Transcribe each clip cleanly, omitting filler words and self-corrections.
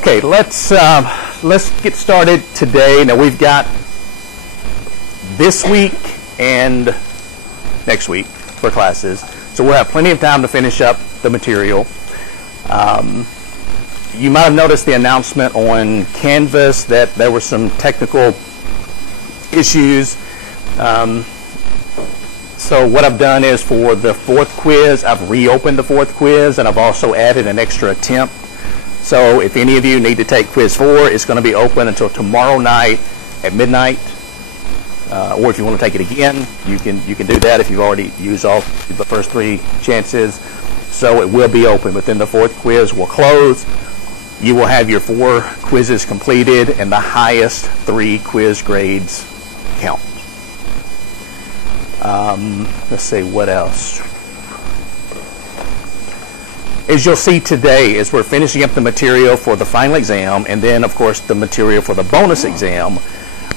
Okay, let's get started today. Now we've got this week and next week for classes, so we'll have plenty of time to finish up the material. You might have noticed the announcement on Canvas that there were some technical issues. So what I've done is for the fourth quiz, I've reopened the fourth quiz and I've also added an extra attempt. So if any of you need to take quiz 4, it's going to be open until tomorrow night at midnight. Or if you want to take it again, you can do that if you've already used all the first 3 chances. So it will be open, but then the fourth quiz will close. You will have your 4 quizzes completed and the highest 3 quiz grades count. Let's see, what else? As you'll see today, as we're finishing up the material for the final exam, and then, of course, the material for the bonus exam,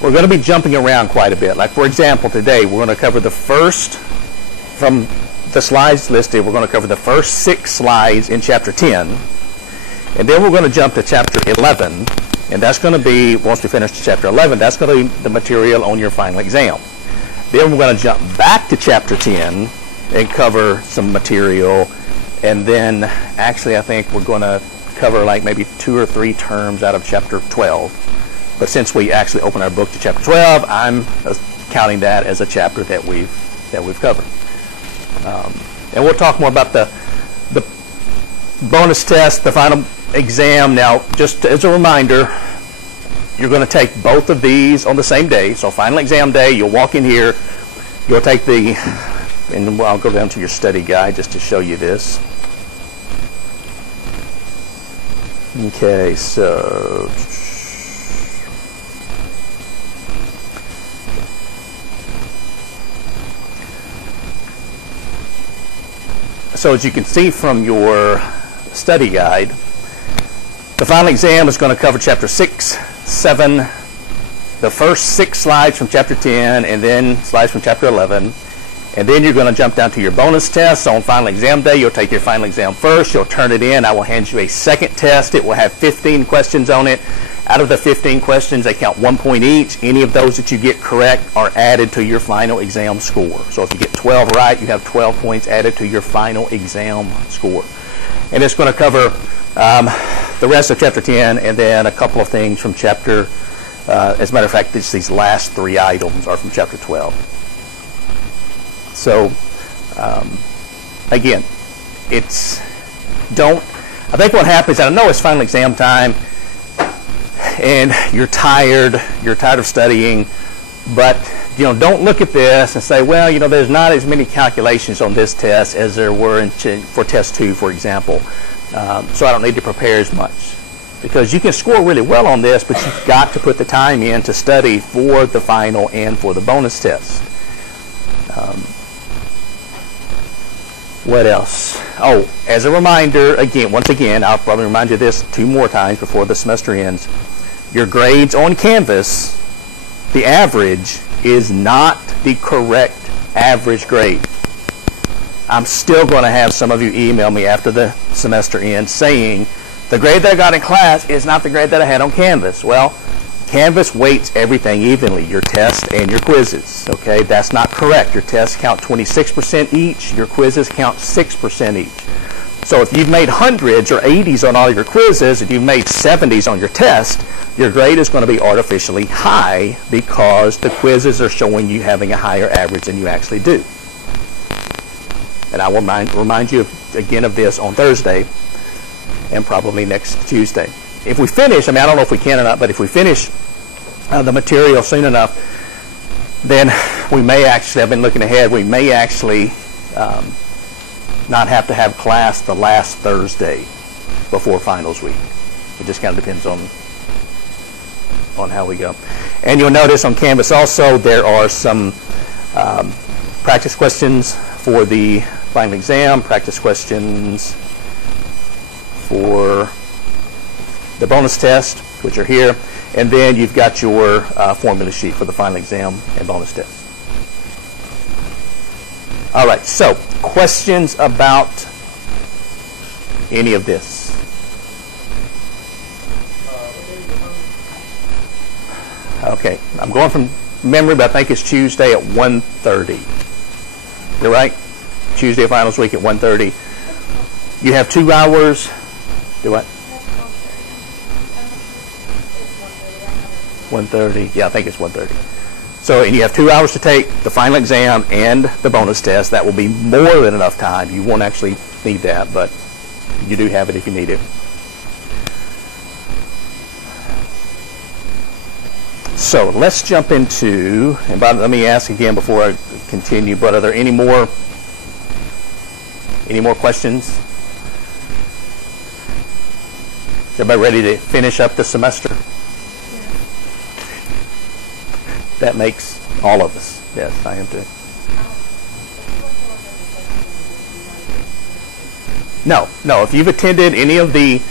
we're going to be jumping around quite a bit. Like, for example, today, we're going to cover the first, from the slides listed, we're going to cover the first 6 slides in Chapter 10, and then we're going to jump to Chapter 11, and that's going to be, once we finish Chapter 11, that's going to be the material on your final exam. Then we're going to jump back to Chapter 10 and cover some material. And then, actually, I think we're going to cover like maybe 2 or 3 terms out of Chapter 12. But since we actually open our book to Chapter 12, I'm counting that as a chapter that we've covered. And we'll talk more about the bonus test, the final exam. Now, just as a reminder, you're going to take both of these on the same day. So final exam day, you'll walk in here, you'll take the, and I'll go down to your study guide just to show you this. Okay, so as you can see from your study guide, the final exam is going to cover Chapter 6, 7, the first 6 slides from Chapter 10, and then slides from Chapter 11. And then you're going to jump down to your bonus test. So on final exam day, you'll take your final exam first. You'll turn it in. I will hand you a second test. It will have 15 questions on it. Out of the 15 questions, they count 1 point each. Any of those that you get correct are added to your final exam score. So if you get 12 right, you have 12 points added to your final exam score. And it's going to cover the rest of Chapter 10 and then a couple of things from Chapter, as a matter of fact, these last 3 items are from Chapter 12. So, again, I think what happens, and I know it's final exam time, and you're tired of studying, but, don't look at this and say, well, there's not as many calculations on this test as there were for Test 2, for example, so I don't need to prepare as much. Because you can score really well on this, but you've got to put the time in to study for the final and for the bonus test. What else? Oh, as a reminder, once again, I'll probably remind you of this 2 more times before the semester ends. Your grades on Canvas, the average, is not the correct average grade. I'm still going to have some of you email me after the semester ends saying, the grade that I got in class is not the grade that I had on Canvas. Well, Canvas weights everything evenly, your tests and your quizzes. Okay, that's not correct. Your tests count 26% each. Your quizzes count 6% each. So if you've made 100s or 80s on all your quizzes, if you've made 70s on your test, your grade is going to be artificially high because the quizzes are showing you having a higher average than you actually do. And I will remind you again of this on Thursday and probably next Tuesday. If we finish, I don't know if we can or not, but if we finish the material soon enough, then we may actually, I've been looking ahead, we may actually not have to have class the last Thursday before finals week. It just kind of depends on how we go. And you'll notice on Canvas also there are some practice questions for the final exam, practice questions for the bonus test, which are here, and then you've got your formula sheet for the final exam and bonus test. All right, so questions about any of this? Okay, I'm going from memory, but I think it's Tuesday at 1:30. You're right? Tuesday finals week at 1:30. You have 2 hours. Do what? 1:30. Yeah, I think it's 1:30. So, and you have 2 hours to take the final exam and the bonus test. That will be more than enough time. You won't actually need that, but you do have it if you need it. So let's jump into, and let me ask again before I continue, but are there any more questions? Everybody ready to finish up the semester? That makes all of us. Yes, I am too. No. If you've attended any of the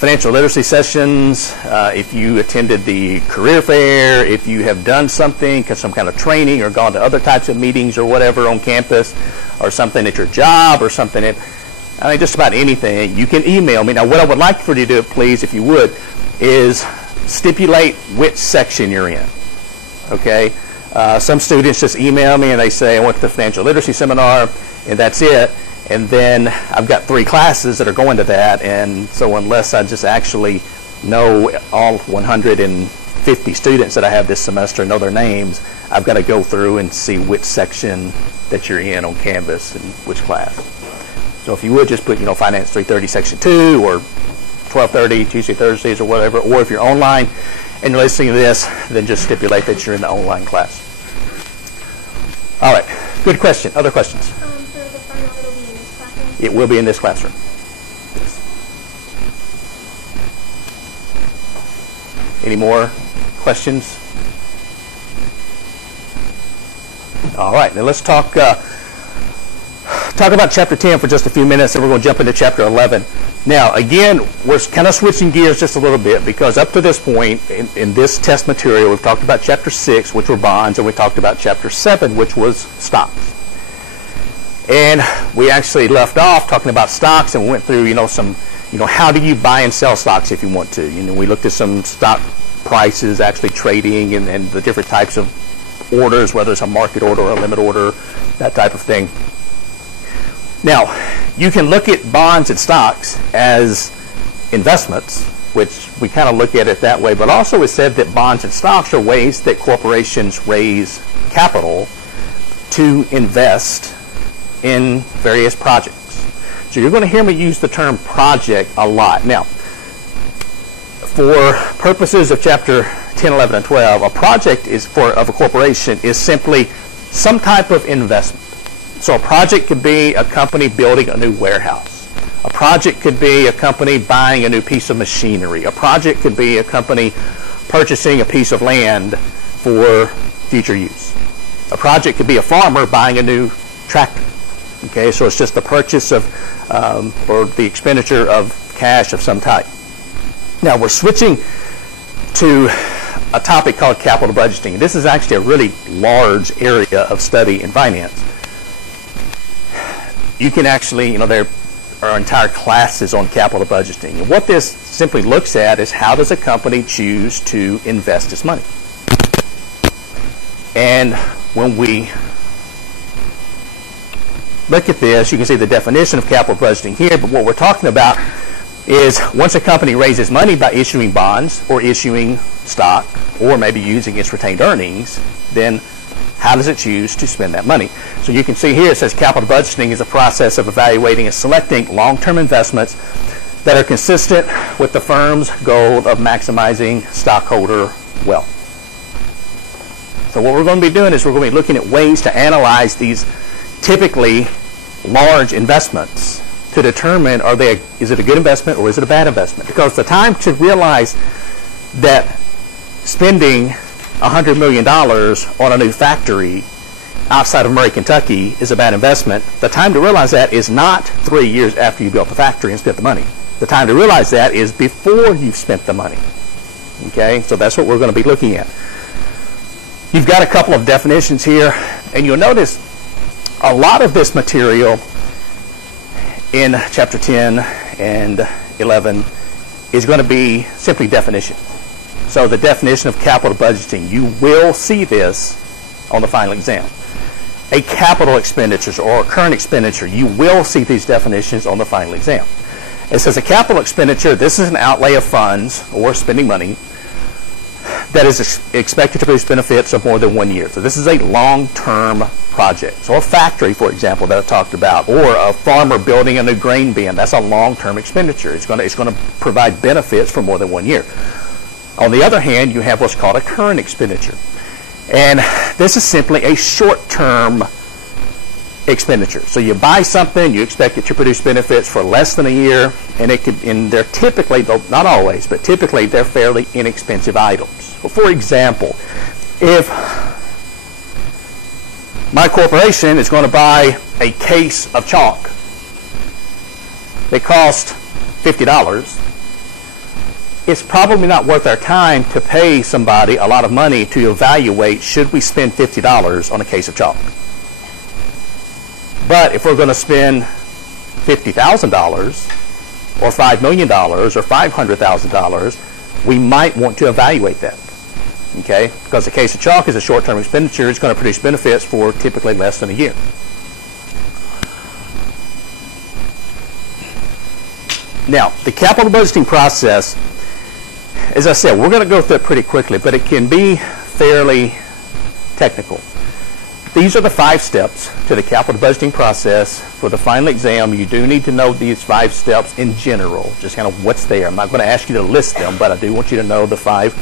financial literacy sessions, if you attended the career fair, if you have done something, some kind of training, or gone to other types of meetings or whatever on campus, or something at your job, or something at, just about anything, you can email me. Now, what I would like for you to do, please, if you would, is stipulate which section you're in. Okay? Some students just email me and they say, I went to the financial literacy seminar, and that's it. And then I've got 3 classes that are going to that, and so unless I just actually know all 150 students that I have this semester, know their names, I've got to go through and see which section that you're in on Canvas and which class. So if you would just put, Finance 330 Section 2 or 1230 Tuesday, Thursdays or whatever, or if you're online and you're listening to this, then just stipulate that you're in the online class. All right, good question. Other questions? It will be in this classroom. Yes. Any more questions? All right, now let's talk about chapter 10 for just a few minutes, and we're going to jump into chapter 11. Now, again, we're kind of switching gears just a little bit, because up to this point in this test material, we've talked about chapter 6, which were bonds, and we talked about chapter 7, which was stocks. And we actually left off talking about stocks and went through, how do you buy and sell stocks if you want to. We looked at some stock prices, actually trading, and the different types of orders, whether it's a market order or a limit order, that type of thing. Now, you can look at bonds and stocks as investments, which we kind of look at it that way, but also it said that bonds and stocks are ways that corporations raise capital to invest in various projects. So you're going to hear me use the term project a lot. Now, for purposes of chapter 10, 11, and 12, a project of a corporation is simply some type of investment. So a project could be a company building a new warehouse. A project could be a company buying a new piece of machinery. A project could be a company purchasing a piece of land for future use. A project could be a farmer buying a new tractor. Okay, so it's just the purchase of or the expenditure of cash of some type. Now we're switching to a topic called capital budgeting. This is actually a really large area of study in finance. You can actually, there are entire classes on capital budgeting. And what this simply looks at is how does a company choose to invest its money? And when we look at this, you can see the definition of capital budgeting here, but what we're talking about is once a company raises money by issuing bonds or issuing stock or maybe using its retained earnings, then how does it choose to spend that money? So you can see here it says capital budgeting is a process of evaluating and selecting long-term investments that are consistent with the firm's goal of maximizing stockholder wealth. So what we're going to be doing is we're going to be looking at ways to analyze these typically large investments to determine is it a good investment or is it a bad investment? Because the time to realize that spending $100 million on a new factory outside of Murray, Kentucky is a bad investment, the time to realize that is not 3 years after you built the factory and spent the money. The time to realize that is before you've spent the money. Okay, so that's what we're going to be looking at. You've got a couple of definitions here, and you'll notice a lot of this material in chapter 10 and 11 is going to be simply definition. So the definition of capital budgeting, you will see this on the final exam. A capital expenditure or a current expenditure, you will see these definitions on the final exam. It says a capital expenditure, this is an outlay of funds or spending money that is expected to produce benefits of more than 1 year. So this is a long-term project. So a factory, for example, that I talked about, or a farmer building a new grain bin, that's a long-term expenditure. It's going to provide benefits for more than 1 year. On the other hand, you have what's called a current expenditure. And this is simply a short-term expenditure. So you buy something, you expect it to produce benefits for less than a year, and they're typically, though not always, but typically they're fairly inexpensive items. Well, for example, if my corporation is going to buy a case of chalk that costs $50, it's probably not worth our time to pay somebody a lot of money to evaluate should we spend $50 on a case of chalk. But if we're going to spend $50,000 or $5 million or $500,000, we might want to evaluate that. Okay? Because a case of chalk is a short-term expenditure. It's going to produce benefits for typically less than a year. Now, the capital budgeting process, as I said, we're going to go through it pretty quickly, but it can be fairly technical. These are the 5 steps to the capital budgeting process. For the final exam, you do need to know these 5 steps in general, just kind of what's there. I'm not going to ask you to list them, but I do want you to know the 5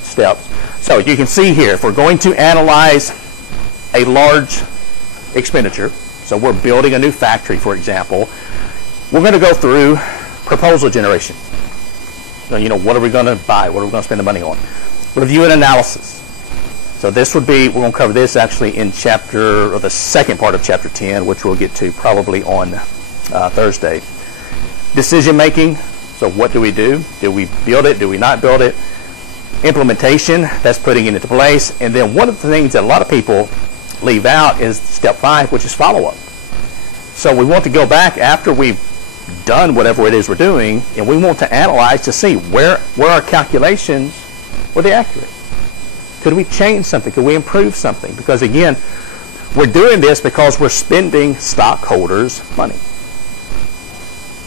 steps. So you can see here, if we're going to analyze a large expenditure, so we're building a new factory, for example, we're going to go through proposal generation. So, what are we going to buy? What are we going to spend the money on? Review and analysis. So this would be, we're going to cover this actually in the second part of chapter 10, which we'll get to probably on Thursday. Decision making. So what do we do? Do we build it? Do we not build it? Implementation. That's putting it into place. And then one of the things that a lot of people leave out is step 5, which is follow-up. So we want to go back after we've done whatever it is we're doing, and we want to analyze to see where our calculations, were they accurate? Could we change something? Could we improve something? Because again, we're doing this because we're spending stockholders' money.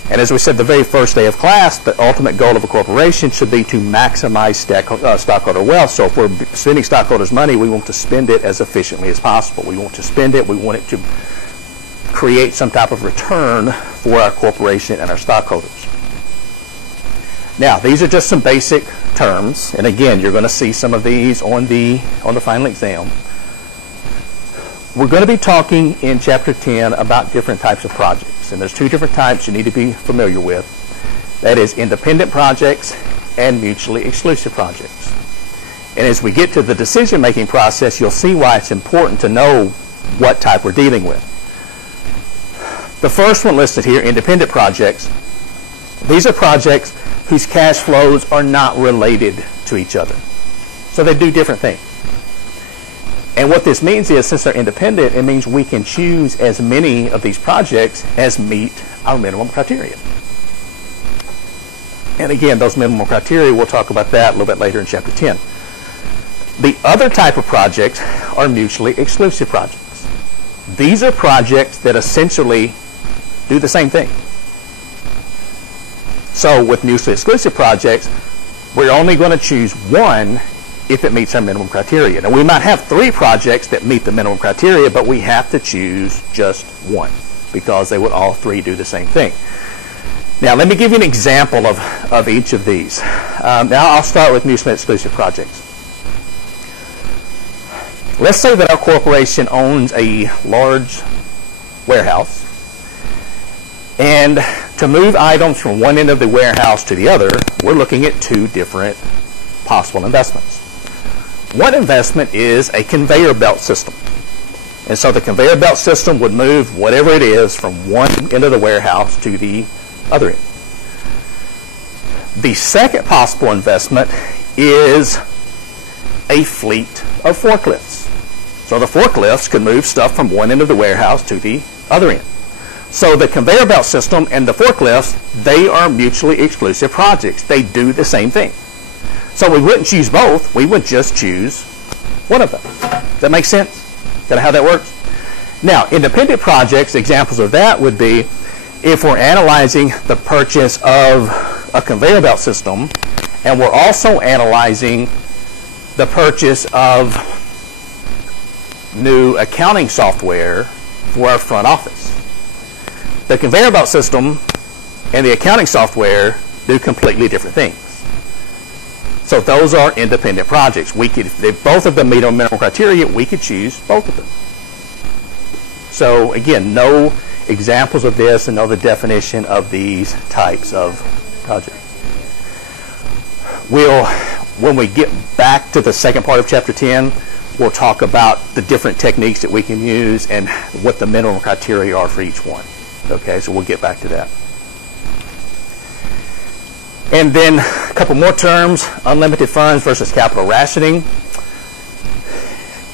And as we said the very first day of class, the ultimate goal of a corporation should be to maximize stockholder wealth. So if we're spending stockholders' money, we want to spend it as efficiently as possible. We want to spend it. We want it to create some type of return for our corporation and our stockholders. Now, these are just some basic terms, and again, you're going to see some of these on the final exam. We're going to be talking in chapter 10 about different types of projects, and there's 2 different types you need to be familiar with. That is independent projects and mutually exclusive projects. And as we get to the decision-making process, you'll see why it's important to know what type we're dealing with. The first one listed here, independent projects. These are projects whose cash flows are not related to each other. So they do different things. And what this means is, since they're independent, it means we can choose as many of these projects as meet our minimum criteria. And again, those minimum criteria, we'll talk about that a little bit later in chapter 10. The other type of projects are mutually exclusive projects. These are projects that essentially do the same thing. So with mutually exclusive projects, we're only going to choose one if it meets our minimum criteria. Now, we might have 3 projects that meet the minimum criteria, but we have to choose just one because they would all 3 do the same thing. Now, let me give you an example of each of these. Now, I'll start with mutually exclusive projects. Let's say that our corporation owns a large warehouse, and to move items from one end of the warehouse to the other, we're looking at 2 different possible investments. One investment is a conveyor belt system. And so the conveyor belt system would move whatever it is from one end of the warehouse to the other end. The second possible investment is a fleet of forklifts. So the forklifts can move stuff from one end of the warehouse to the other end. So the conveyor belt system and the forklifts, they are mutually exclusive projects. They do the same thing. So we wouldn't choose both. We would just choose one of them. Does that make sense? Is that how that works? Now, independent projects, examples of that would be if we're analyzing the purchase of a conveyor belt system, and we're also analyzing the purchase of new accounting software for our front office. The conveyor belt system and the accounting software do completely different things. So those are independent projects. We could, if both of them meet our minimum criteria, we could choose both of them. So again, know examples of this and know the definition of these types of projects. When we get back to the second part of chapter 10, we'll talk about the different techniques that we can use and what the minimum criteria are for each one. Okay, so we'll get back to that. And then a couple more terms, unlimited funds versus capital rationing.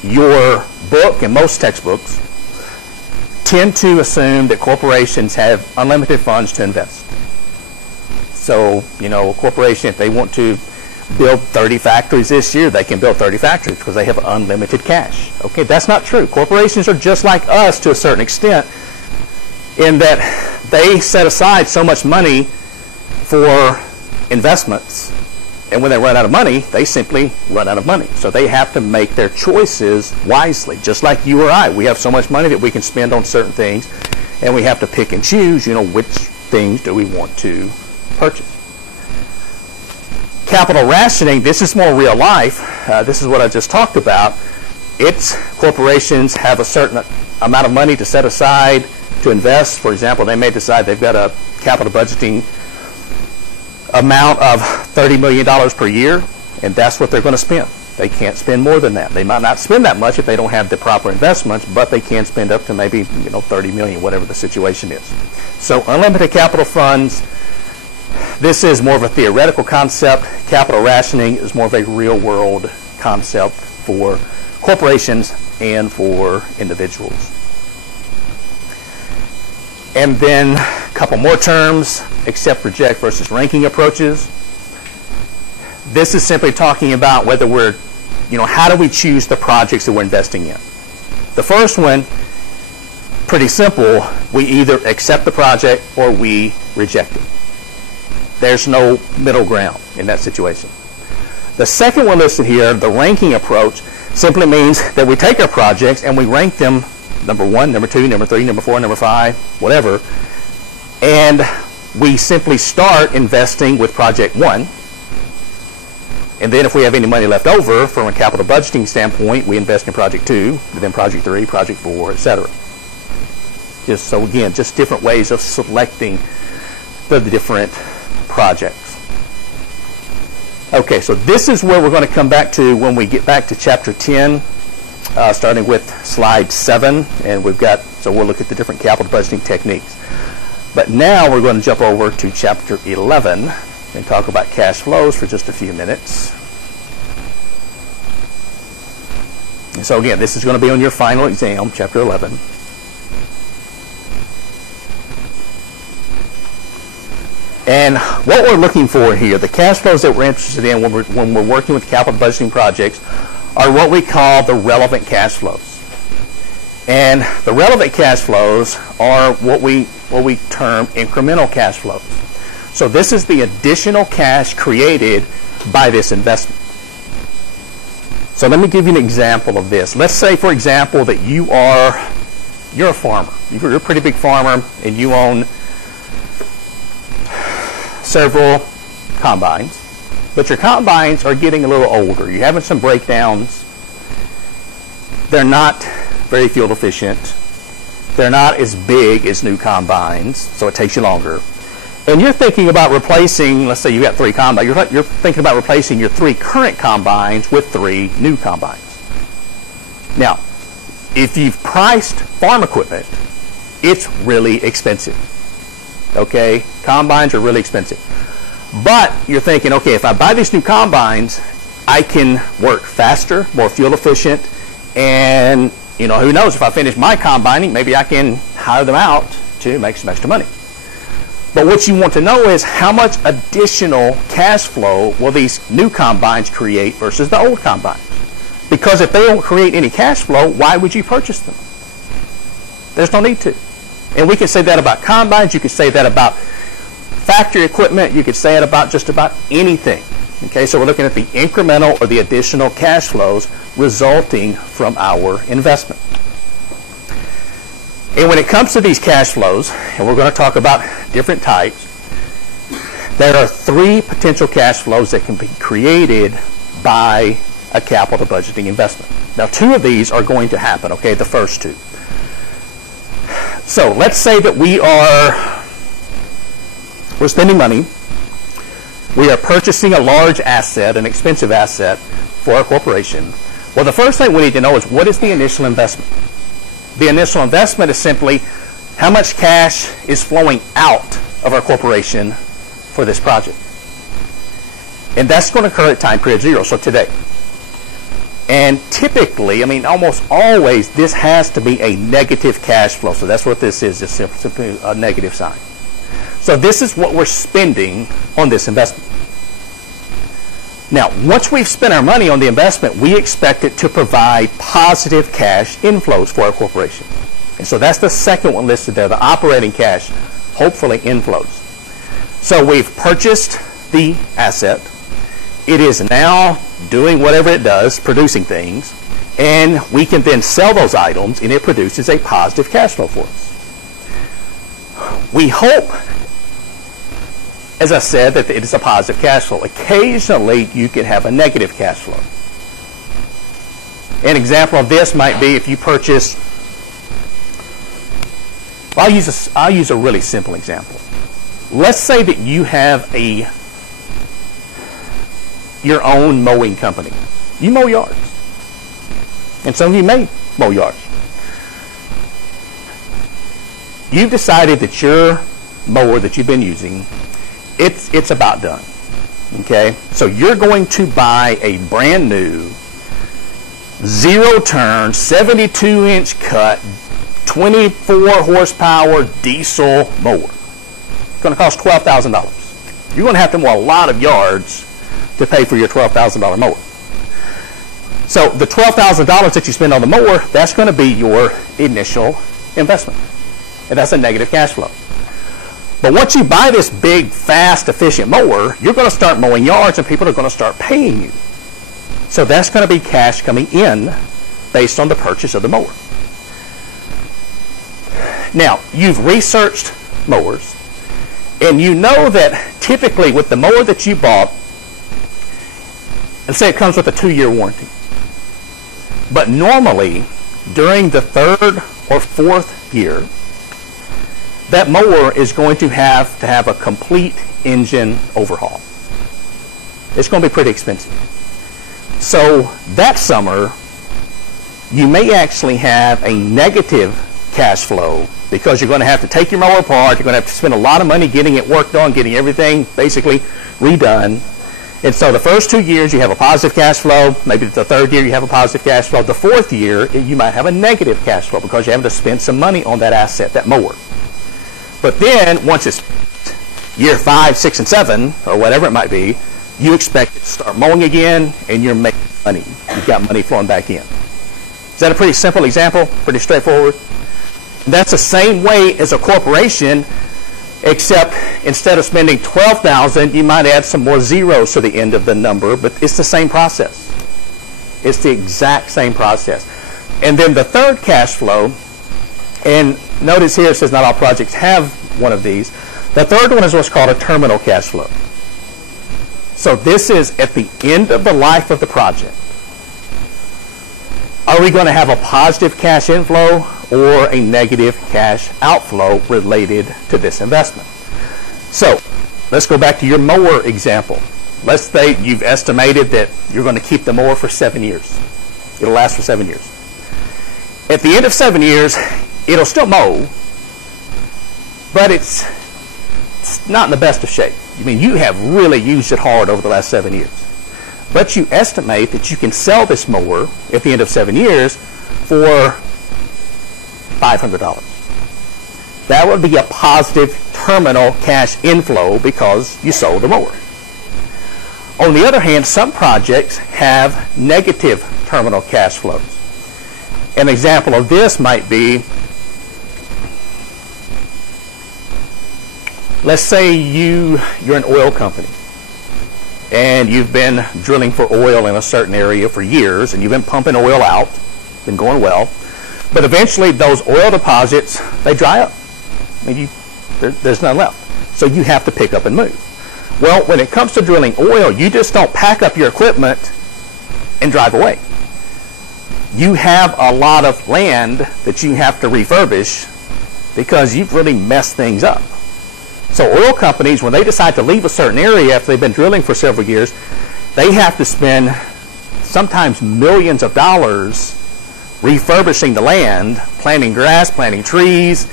Your book and most textbooks tend to assume that corporations have unlimited funds to invest. So, you know, a corporation, if they want to build 30 factories this year, they can build 30 factories because they have unlimited cash. Okay, that's not true. Corporations are just like us to a certain extent in that they set aside so much money for investments, and when they run out of money, they simply run out of money. So they have to make their choices wisely, just like you or I. We have so much money that we can spend on certain things, and we have to pick and choose, you know, which things do we want to purchase. Capital rationing, this is more real life. This is what I just talked about. It's corporations have a certain amount of money to set aside to invest. For example, they may decide they've got a capital budgeting amount of $30 million per year, and that's what they're going to spend. They can't spend more than that. They might not spend that much if they don't have the proper investments, but they can spend up to maybe, you know, 30 million, whatever the situation is. So unlimited capital funds, this is more of a theoretical concept. Capital rationing is more of a real world concept for corporations and for individuals. And then a couple more terms, accept, reject versus ranking approaches. This is simply talking about whether we're, you know, how do we choose the projects that we're investing in. The first one, pretty simple. We either accept the project or we reject it. There's no middle ground in that situation. The second one listed here, the ranking approach, simply means that we take our projects and we rank them number 1, number 2, number 3, number 4, number 5, whatever, and we simply start investing with project 1, and then if we have any money left over from a capital budgeting standpoint, we invest in project 2, then project 3, project 4, etc. Just so again, just different ways of selecting the different projects. Okay, so this is where we're going to come back to when we get back to chapter 10. Starting with slide 7, and so we'll look at the different capital budgeting techniques. But now we're going to jump over to chapter 11 and talk about cash flows for just a few minutes. And so again, this is going to be on your final exam, chapter 11. And what we're looking for here, the cash flows that we're interested in when we're working with capital budgeting projects, are what we call the relevant cash flows. And the relevant cash flows are what we term incremental cash flows. So this is the additional cash created by this investment. So let me give you an example of this. Let's say, for example, that you're a farmer. You're a pretty big farmer, and you own several combines. But your combines are getting a little older. You're having some breakdowns. They're not very fuel efficient. They're not as big as new combines, so it takes you longer. And you're thinking about replacing, let's say you've got 3 combines. You're thinking about replacing your 3 current combines with 3 new combines. Now, if you've priced farm equipment, it's really expensive. Okay? Combines are really expensive. But you're thinking, okay, if I buy these new combines, I can work faster, more fuel efficient, and, you know, who knows, if I finish my combining, maybe I can hire them out to make some extra money. But what you want to know is how much additional cash flow will these new combines create versus the old combines? Because if they don't create any cash flow, why would you purchase them? There's no need to. And we can say that about combines. You could say that about factory equipment. You could say it about just about anything. Okay, so we're looking at the incremental or the additional cash flows resulting from our investment. And when it comes to these cash flows, and we're going to talk about different types, there are three potential cash flows that can be created by a capital budgeting investment. Now, two of these are going to happen, okay, the first two. So let's say that we're spending money. We are purchasing a large asset, an expensive asset for our corporation. Well, the first thing we need to know is what is the initial investment? The initial investment is simply how much cash is flowing out of our corporation for this project. And that's going to occur at time period 0, so today. And typically, I mean almost always, this has to be a negative cash flow. So that's what this is, just simply a negative sign. So this is what we're spending on this investment. Now, once we've spent our money on the investment, we expect it to provide positive cash inflows for our corporation. And so that's the second one listed there, the operating cash, hopefully inflows. So we've purchased the asset. It is now doing whatever it does, producing things, and we can then sell those items, and it produces a positive cash flow for us. We hope, as I said, that it is a positive cash flow. Occasionally, you can have a negative cash flow. An example of this might be if you purchase, I'll use a really simple example. Let's say that you have your own mowing company. You mow yards. And some of you may mow yards. You've decided that your mower that you've been using, it's about done. Okay? So you're going to buy a brand new 0-turn, 72-inch cut, 24 horsepower diesel mower. It's going to cost $12,000. You're going to have to mow a lot of yards to pay for your $12,000 mower. So the $12,000 that you spend on the mower, that's going to be your initial investment. And that's a negative cash flow. But once you buy this big, fast, efficient mower, you're going to start mowing yards and people are going to start paying you. So that's going to be cash coming in based on the purchase of the mower. Now, you've researched mowers, and you know that typically with the mower that you bought, let's say it comes with a 2-year warranty. But normally, during the 3rd or 4th year, that mower is going to have a complete engine overhaul. It's going to be pretty expensive. So that summer, you may actually have a negative cash flow because you're going to have to take your mower apart. You're going to have to spend a lot of money getting it worked on, getting everything basically redone. And so the first 2 years, you have a positive cash flow. Maybe the 3rd year, you have a positive cash flow. The 4th year, you might have a negative cash flow because you're having to spend some money on that asset, that mower. But then, once it's year 5, 6, and 7, or whatever it might be, you expect it to start mowing again, and you're making money. You've got money flowing back in. Is that a pretty simple example? Pretty straightforward? That's the same way as a corporation, except instead of spending $12,000, you might add some more zeros to the end of the number, but it's the same process. It's the exact same process. And then the third cash flow, and notice here it says not all projects have one of these. The third one is what's called a terminal cash flow. So this is at the end of the life of the project. Are we going to have a positive cash inflow or a negative cash outflow related to this investment? So let's go back to your mower example. Let's say you've estimated that you're going to keep the mower for 7 years. It'll last for 7 years. At the end of 7 years, it'll still mow, but it's not in the best of shape. I mean, you have really used it hard over the last 7 years. But you estimate that you can sell this mower at the end of 7 years for $500. That would be a positive terminal cash inflow because you sold the mower. On the other hand, some projects have negative terminal cash flows. An example of this might be, let's say you're an oil company and you've been drilling for oil in a certain area for years and you've been pumping oil out, been going well, but eventually those oil deposits, they dry up. I mean, there's none left. So you have to pick up and move. Well, when it comes to drilling oil, you just don't pack up your equipment and drive away. You have a lot of land that you have to refurbish because you've really messed things up. So oil companies, when they decide to leave a certain area after they've been drilling for several years, they have to spend sometimes millions of dollars refurbishing the land, planting grass, planting trees,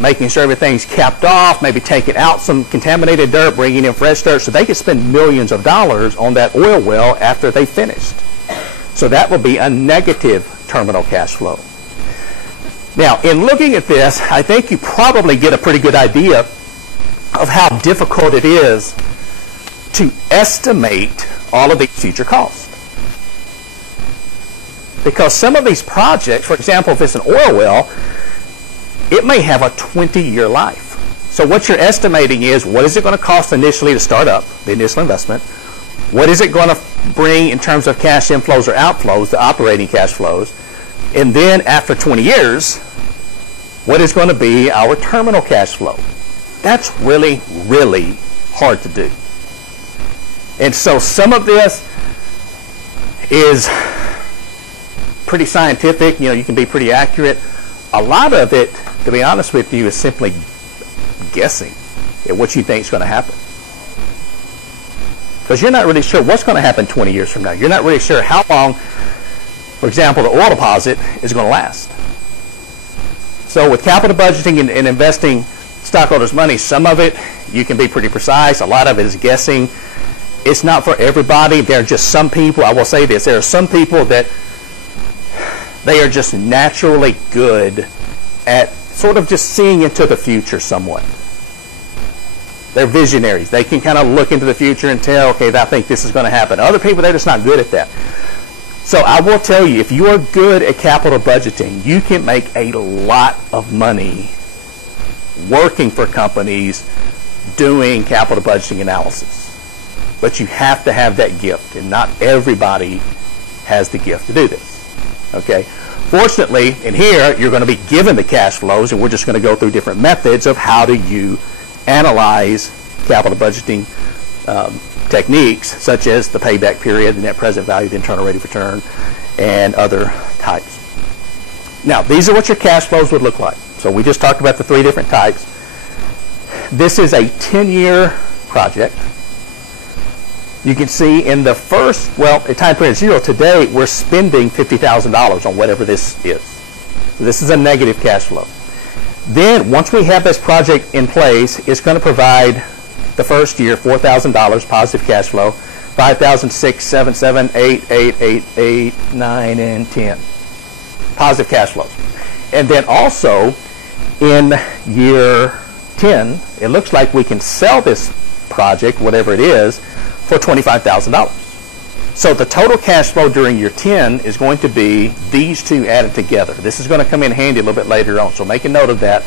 making sure everything's capped off, maybe taking out some contaminated dirt, bringing in fresh dirt, so they could spend millions of dollars on that oil well after they finished. So that will be a negative terminal cash flow. Now, in looking at this, I think you probably get a pretty good idea of how difficult it is to estimate all of these future costs. Because some of these projects, for example, if it's an oil well, it may have a 20-year life. So what you're estimating is, what is it going to cost initially to start up, the initial investment? What is it going to bring in terms of cash inflows or outflows, the operating cash flows? And then after 20 years, what is going to be our terminal cash flow? That's really, really hard to do. And so some of this is pretty scientific. You know, you can be pretty accurate. A lot of it, to be honest with you, is simply guessing at what you think is going to happen. Because you're not really sure what's going to happen 20 years from now. You're not really sure how long, for example, the oil deposit is going to last. So with capital budgeting and investing stockholders' money, some of it you can be pretty precise. A lot of it is guessing. It's not for everybody. There are just some people, I will say this, there are some people that they are just naturally good at sort of just seeing into the future somewhat. They're visionaries. They can kind of look into the future and tell, okay, I think this is going to happen. Other people, they're just not good at that. So I will tell you, if you are good at capital budgeting, you can make a lot of money working for companies doing capital budgeting analysis. But you have to have that gift, and not everybody has the gift to do this. Okay? Fortunately, in here, you're going to be given the cash flows, and we're just going to go through different methods of how do you analyze capital budgeting techniques, such as the payback period, the net present value, the internal rate of return, and other types. Now, these are what your cash flows would look like. So we just talked about the three different types. This is a 10-year project. You can see in the first, well, at time period 0 today, we're spending $50,000 on whatever this is. So this is a negative cash flow. Then, once we have this project in place, it's going to provide the first year $4,000 positive cash flow, 5,000, 6, 7, 7, 8, 8, 8, 8, 9, and 10 positive cash flows. And then also in year 10, it looks like we can sell this project, whatever it is, for $25,000. So the total cash flow during year 10 is going to be these two added together. This is going to come in handy a little bit later on. So make a note of that,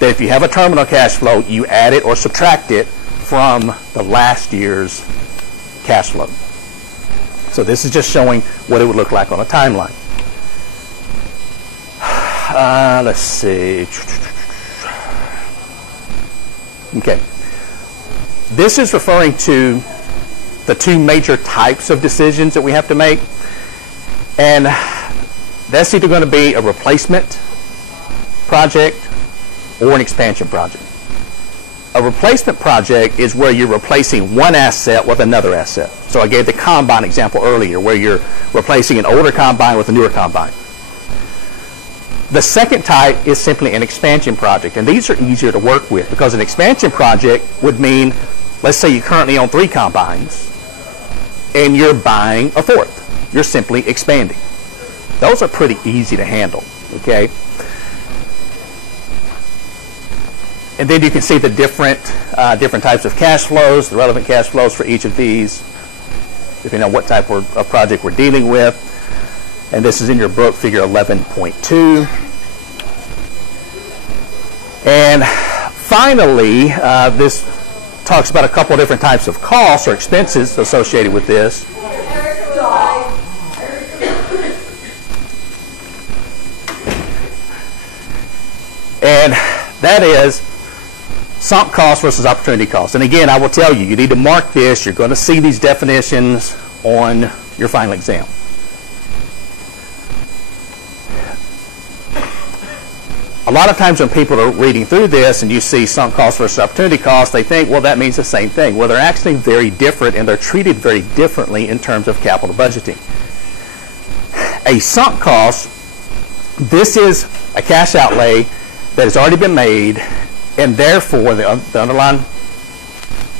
that if you have a terminal cash flow, you add it or subtract it from the last year's cash flow. So this is just showing what it would look like on a timeline. Let's see. Okay. This is referring to the two major types of decisions that we have to make. And that's either going to be a replacement project or an expansion project. A replacement project is where you're replacing one asset with another asset. So I gave the combine example earlier, where you're replacing an older combine with a newer combine. The second type is simply an expansion project, and these are easier to work with because an expansion project would mean, let's say you currently own 3 combines, and you're buying a 4th. You're simply expanding. Those are pretty easy to handle, okay? And then you can see the different types of cash flows, the relevant cash flows for each of these, depending on what type of project we're dealing with. And this is in your book, figure 11.2. And finally, this talks about a couple of different types of costs or expenses associated with this. And that is sunk cost versus opportunity cost. And again, I will tell you, you need to mark this. You're going to see these definitions on your final exam. A lot of times when people are reading through this and you see sunk cost versus opportunity cost, they think, well, that means the same thing. Well, they're actually very different, and they're treated very differently in terms of capital budgeting. A sunk cost, this is a cash outlay that has already been made, and therefore the underlying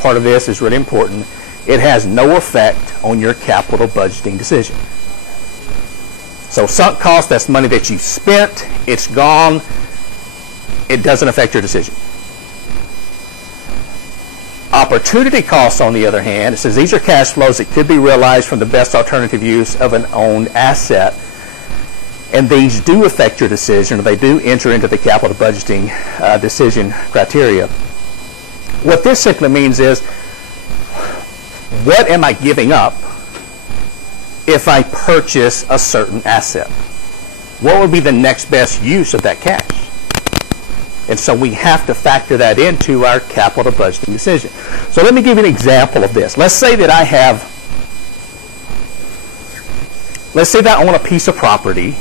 part of this is really important. It has no effect on your capital budgeting decision. So sunk cost, that's money that you spent, it's gone, it doesn't affect your decision. Opportunity costs, on the other hand, it says these are cash flows that could be realized from the best alternative use of an owned asset. And these do affect your decision, or they do enter into the capital budgeting decision criteria. What this simply means is, what am I giving up if I purchase a certain asset? What would be the next best use of that cash? And so we have to factor that into our capital budgeting decision. So let me give you an example of this. Let's say that I own a piece of property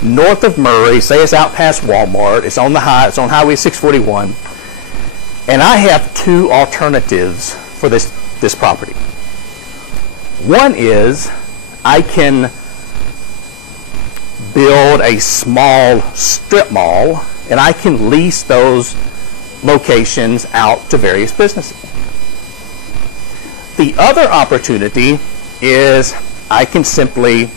north of Murray, say it's out past Walmart, it's on Highway 641, and I have two alternatives for this property. One is I can build a small strip mall, and I can lease those locations out to various businesses. The other opportunity is I can simply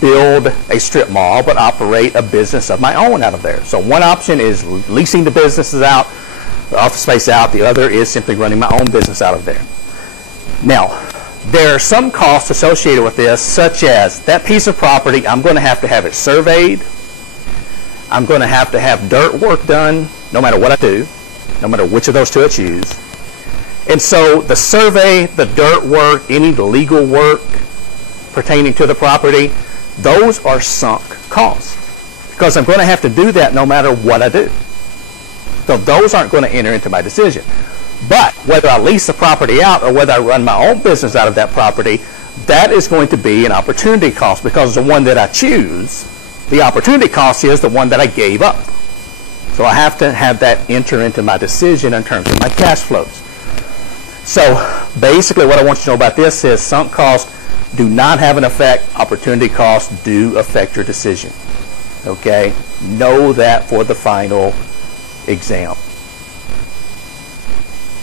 build a strip mall but operate a business of my own out of there. So one option is leasing the businesses out, the office space out. The other is simply running my own business out of there. Now, there are some costs associated with this, such as that piece of property, I'm going to have it surveyed. I'm going to have dirt work done, no matter what I do, no matter which of those two I choose. And so the survey, the dirt work, any legal work pertaining to the property, those are sunk costs, because I'm going to have to do that no matter what I do. So those aren't going to enter into my decision. But whether I lease the property out or whether I run my own business out of that property, that is going to be an opportunity cost, because the one that I choose, the opportunity cost is the one that I gave up. So I have to have that enter into my decision in terms of my cash flows. So basically what I want you to know about this is sunk costs do not have an effect. Opportunity costs do affect your decision. Okay? Know that for the final exam.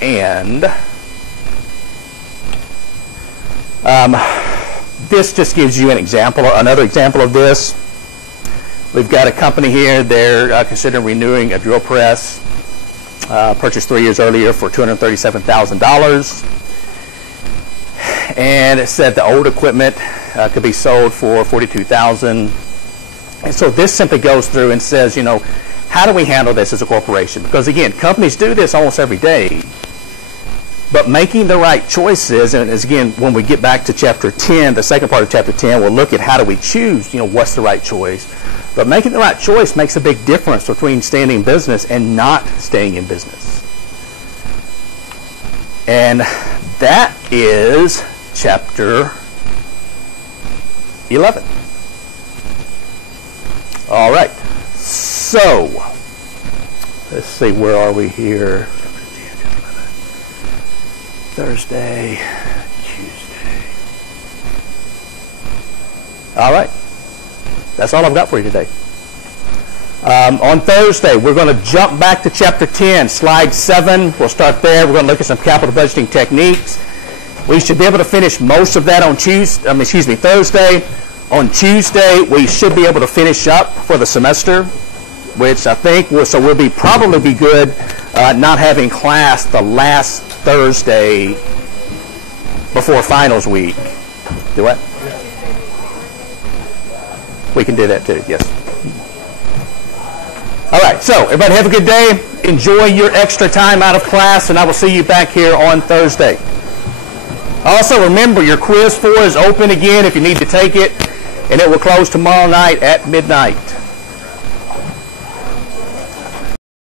And this just gives you another example of this. We've got a company here. They're considering renewing a drill press, purchased 3 years earlier for $237,000. And it said the old equipment could be sold for $42,000. And so this simply goes through and says, how do we handle this as a corporation? Because again, companies do this almost every day. But making the right choices, and as again, when we get back to chapter 10, the second part of chapter 10, we'll look at how do we choose, what's the right choice. But making the right choice makes a big difference between staying in business and not staying in business. And that is chapter 11. All right. So, let's see, where are we here? Thursday, Tuesday. All right. That's all I've got for you today. On Thursday, we're going to jump back to chapter 10, slide 7. We'll start there. We're going to look at some capital budgeting techniques. We should be able to finish most of that on Thursday. On Tuesday, we should be able to finish up for the semester, which I think we'll probably be good not having class the last Thursday before finals week. Do what? We can do that too, yes. All right, so everybody have a good day. Enjoy your extra time out of class, and I will see you back here on Thursday. Also, remember, your quiz 4 is open again if you need to take it, and it will close tomorrow night at midnight.